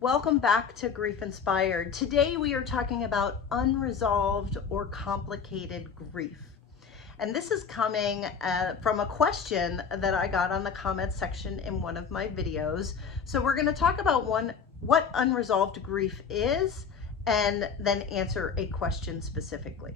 Welcome back to GriefInspired. Today we are talking about unresolved or complicated grief. And this is coming from a question that I got on the comments section in one of my videos. So we're going to talk about what unresolved grief is and then answer a question specifically.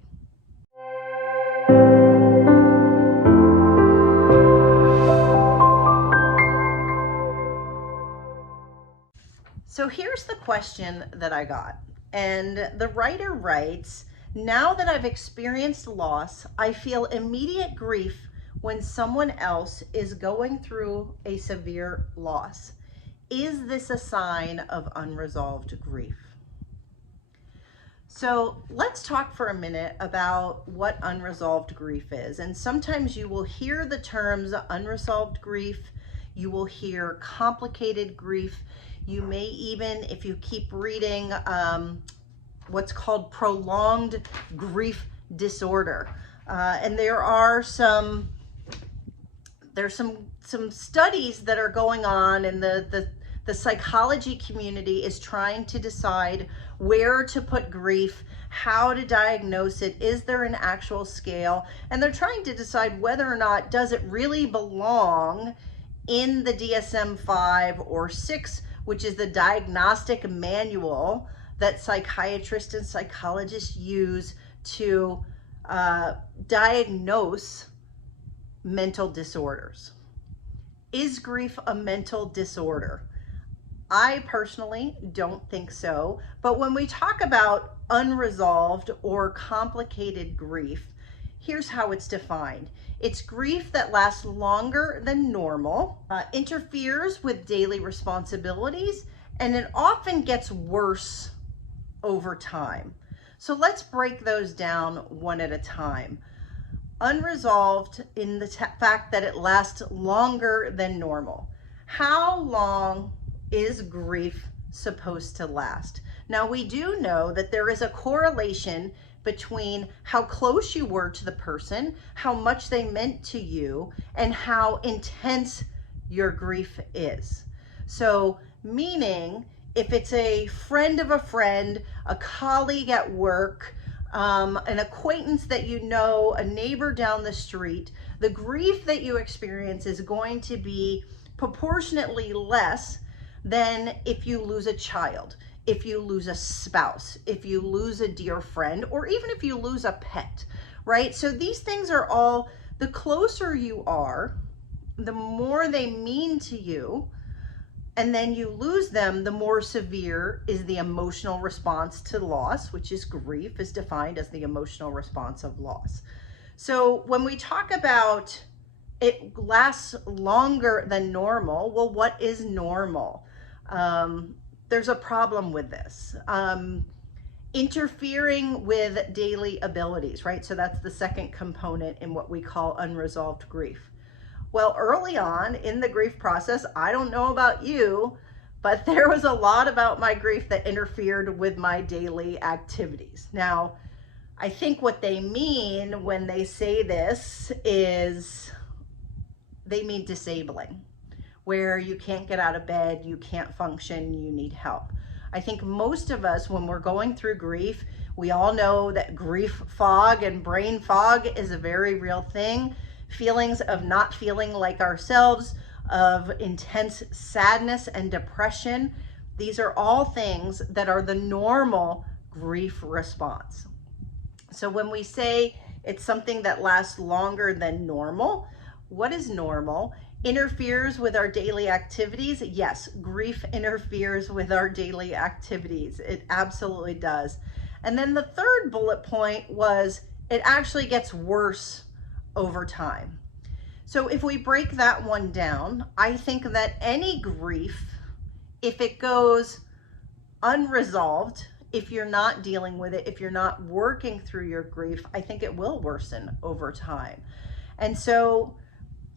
So here's the question that I got. And the writer writes, now that I've experienced loss, I feel immediate grief when someone else is going through a severe loss. Is this a sign of unresolved grief? So let's talk for a minute about what unresolved grief is. And sometimes you will hear the terms unresolved grief, you will hear complicated grief. You may even, if you keep reading, what's called prolonged grief disorder. And there's some studies that are going on, and the psychology community is trying to decide where to put grief, how to diagnose it, is there an actual scale, and they're trying to decide whether or not does it really belong in the DSM-5 or 6, which is the diagnostic manual that psychiatrists and psychologists use to diagnose mental disorders. Is grief a mental disorder? I personally don't think so, but when we talk about unresolved or complicated grief, here's how it's defined. It's grief that lasts longer than normal, interferes with daily responsibilities, and it often gets worse over time. So let's break those down one at a time. Unresolved in the fact that it lasts longer than normal. How long is grief supposed to last? Now, we do know that there is a correlation between how close you were to the person, how much they meant to you, and how intense your grief is. So, meaning if it's a friend of a friend, a colleague at work, an acquaintance that you know, a neighbor down the street, the grief that you experience is going to be proportionately less than if you lose a child, if you lose a spouse, if you lose a dear friend, or even if you lose a pet, right? So these things are all, the closer you are, the more they mean to you, and then you lose them, the more severe is the emotional response to loss, which is grief, is defined as the emotional response of loss. So when we talk about it lasts longer than normal, well, what is normal? There's a problem with this. Interfering with daily abilities, right? So that's the second component in what we call unresolved grief. Well, early on in the grief process, I don't know about you, but there was a lot about my grief that interfered with my daily activities. Now, I think what they mean when they say this is they mean disabling, where you can't get out of bed, you can't function, you need help. I think most of us, when we're going through grief, we all know that grief fog and brain fog is a very real thing. Feelings of not feeling like ourselves, of intense sadness and depression. These are all things that are the normal grief response. So when we say it's something that lasts longer than normal, what is normal? Interferes with our daily activities? Yes, grief interferes with our daily activities. It absolutely does. And then the third bullet point was it actually gets worse over time. So if we break that one down, I think that any grief, if it goes unresolved, if you're not dealing with it, if you're not working through your grief, I think it will worsen over time. And so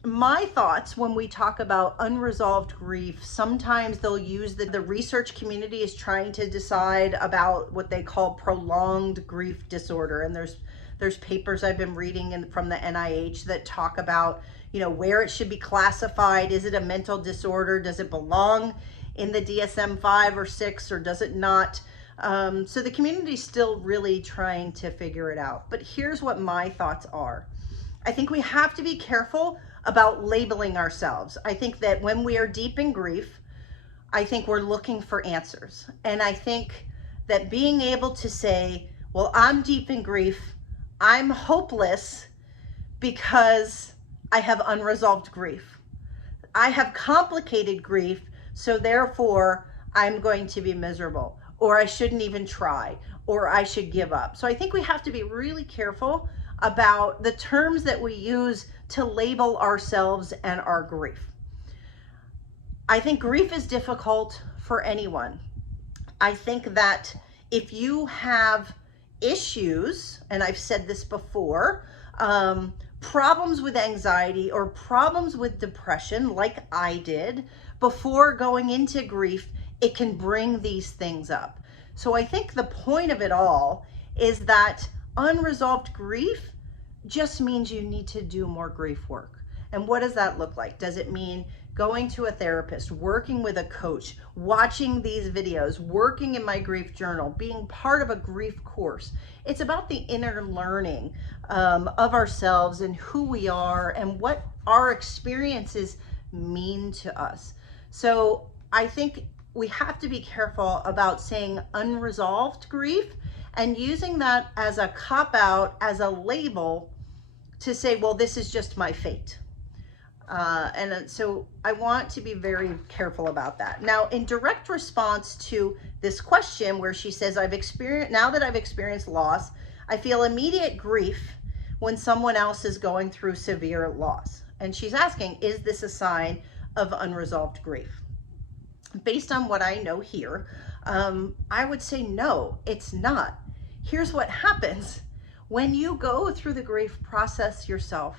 my thoughts when we talk about unresolved grief, sometimes they'll use the research community is trying to decide about what they call prolonged grief disorder. And there's papers I've been reading from the NIH that talk about, where it should be classified. Is it a mental disorder? Does it belong in the DSM-5 or 6, or does it not? So the community's still really trying to figure it out. But here's what my thoughts are. I think we have to be careful about labeling ourselves. I think that when we are deep in grief, I think we're looking for answers. And I think that being able to say, well, I'm deep in grief, I'm hopeless because I have unresolved grief. I have complicated grief, so therefore I'm going to be miserable, or I shouldn't even try, or I should give up. So I think we have to be really careful about the terms that we use to label ourselves and our grief. I think grief is difficult for anyone. I think that if you have issues, and I've said this before, problems with anxiety or problems with depression, like I did, before going into grief, it can bring these things up. So I think the point of it all is that unresolved grief just means you need to do more grief work. And what does that look like? Does it mean going to a therapist, working with a coach, watching these videos, working in my grief journal, being part of a grief course? It's about the inner learning of ourselves and who we are and what our experiences mean to us. So I think we have to be careful about saying unresolved grief and using that as a cop-out, as a label to say, well, this is just my fate. And so I want to be very careful about that. Now, in direct response to this question where she says, now that I've experienced loss, I feel immediate grief when someone else is going through severe loss. And she's asking, is this a sign of unresolved grief? Based on what I know here, I would say no, it's not. Here's what happens when you go through the grief process yourself.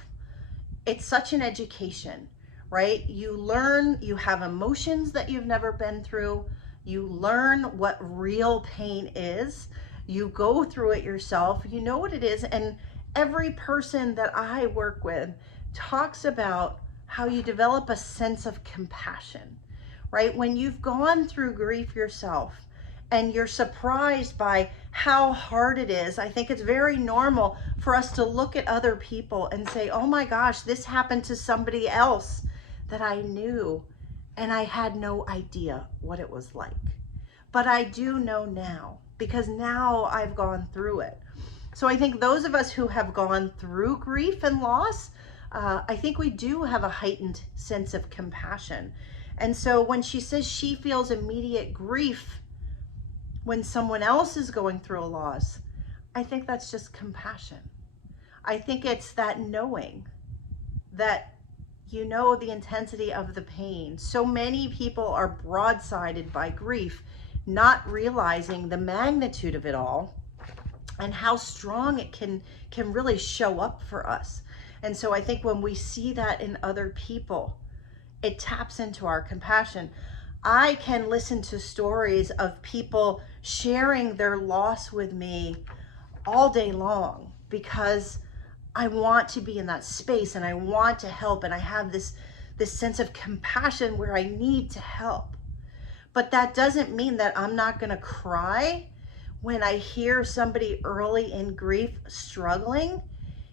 It's such an education, right? You learn, you have emotions that you've never been through. You learn what real pain is. You go through it yourself. You know what it is. And every person that I work with talks about how you develop a sense of compassion, right? When you've gone through grief yourself and you're surprised by how hard it is, I think it's very normal for us to look at other people and say, oh my gosh, this happened to somebody else that I knew, and I had no idea what it was like. But I do know now, because now I've gone through it. So I think those of us who have gone through grief and loss, I think we do have a heightened sense of compassion. And so when she says she feels immediate grief when someone else is going through a loss, I think that's just compassion. I think it's that knowing that you know the intensity of the pain. So many people are broadsided by grief, not realizing the magnitude of it all and how strong it can really show up for us. And so I think when we see that in other people, it taps into our compassion. I can listen to stories of people sharing their loss with me all day long because I want to be in that space and I want to help, and I have this sense of compassion where I need to help. But that doesn't mean that I'm not going to cry when I hear somebody early in grief struggling.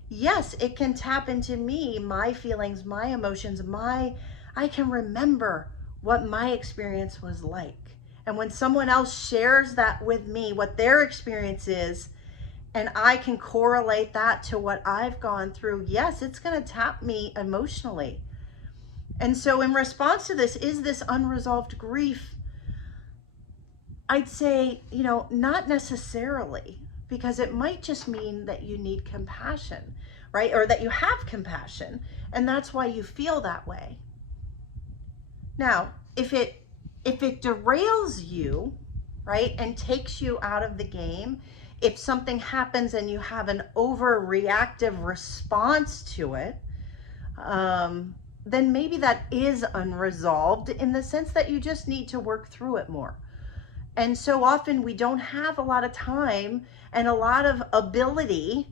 Yes, it can tap into me, my feelings, my emotions, I can remember what my experience was like. And when someone else shares that with me, what their experience is, and I can correlate that to what I've gone through, yes, it's going to tap me emotionally. And so in response to this, is this unresolved grief? I'd say, not necessarily, because it might just mean that you need compassion, right? Or that you have compassion, and that's why you feel that way. Now, if it derails you, right, and takes you out of the game, if something happens and you have an overreactive response to it, then maybe that is unresolved in the sense that you just need to work through it more. And so often we don't have a lot of time and a lot of ability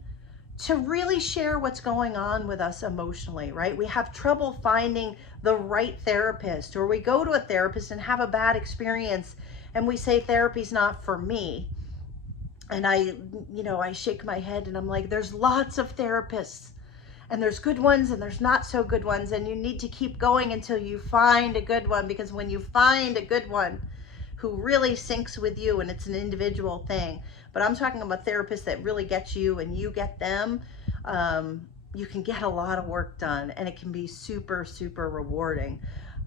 to really share what's going on with us emotionally, right? We have trouble finding the right therapist, or we go to a therapist and have a bad experience and we say therapy's not for me. And I shake my head and I'm like, there's lots of therapists, and there's good ones and there's not so good ones, and you need to keep going until you find a good one, because when you find a good one who really syncs with you, and it's an individual thing, but I'm talking about therapists that really get you and you get them, you can get a lot of work done, and it can be super, super rewarding.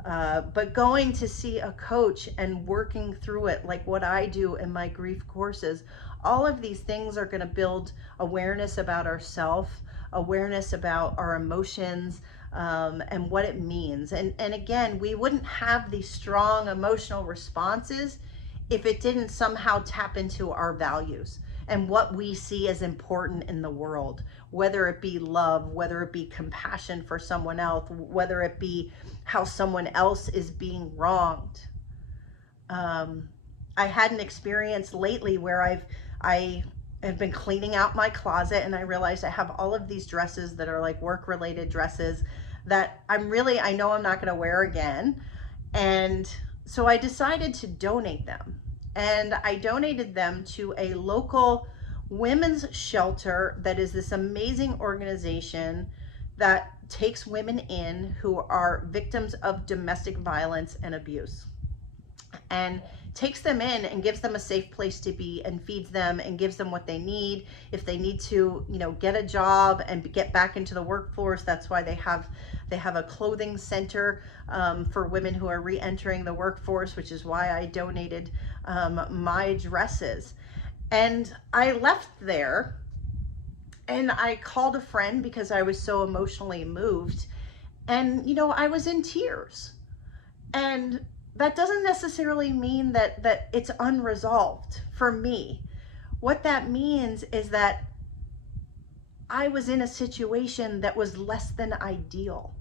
But going to see a coach and working through it, like what I do in my grief courses, all of these things are going to build awareness about ourselves, awareness about our emotions, and what it means. And again, we wouldn't have these strong emotional responses if it didn't somehow tap into our values and what we see as important in the world, whether it be love, whether it be compassion for someone else, whether it be how someone else is being wronged. I had an experience lately where I have been cleaning out my closet, and I realized I have all of these dresses that are like work-related dresses that I know I'm not going to wear again. And so I decided to donate them. And I donated them to a local women's shelter that is this amazing organization that takes women in who are victims of domestic violence and abuse, and takes them in and gives them a safe place to be, and feeds them and gives them what they need. If they need to, get a job and get back into the workforce, that's why they have a clothing center for women who are re-entering the workforce, which is why I donated my dresses. And I left there and I called a friend because I was so emotionally moved. And, I was in tears. And that doesn't necessarily mean that it's unresolved for me. What that means is that I was in a situation that was less than ideal.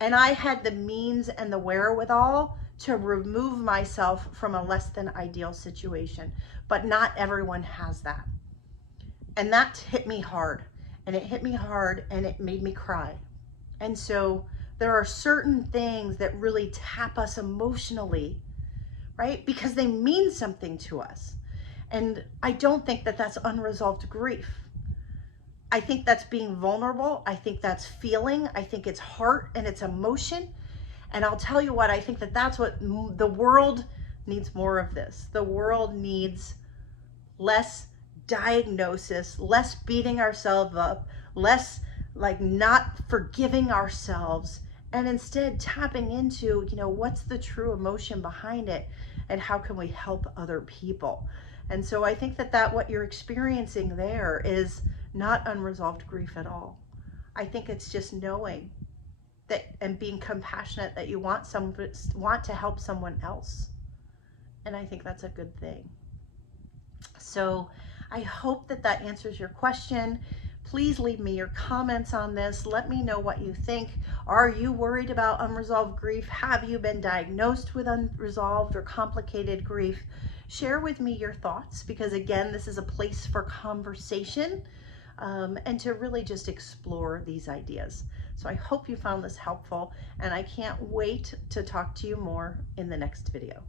And I had the means and the wherewithal to remove myself from a less than ideal situation. But not everyone has that. And that hit me hard. And it hit me hard and it made me cry. And so there are certain things that really tap us emotionally, right? Because they mean something to us. And I don't think that that's unresolved grief. I think that's being vulnerable. I think that's feeling. I think it's heart and it's emotion. And I'll tell you what, I think that that's what the world needs more of this. The world needs less diagnosis, less beating ourselves up, less like not forgiving ourselves, and instead tapping into, what's the true emotion behind it and how can we help other people. And so I think that what you're experiencing there is not unresolved grief at all. I think it's just knowing that and being compassionate that you want to help someone else. And I think that's a good thing. So I hope that answers your question. Please leave me your comments on this. Let me know what you think. Are you worried about unresolved grief? Have you been diagnosed with unresolved or complicated grief? Share with me your thoughts, because again, this is a place for conversation and to really just explore these ideas. So I hope you found this helpful, and I can't wait to talk to you more in the next video.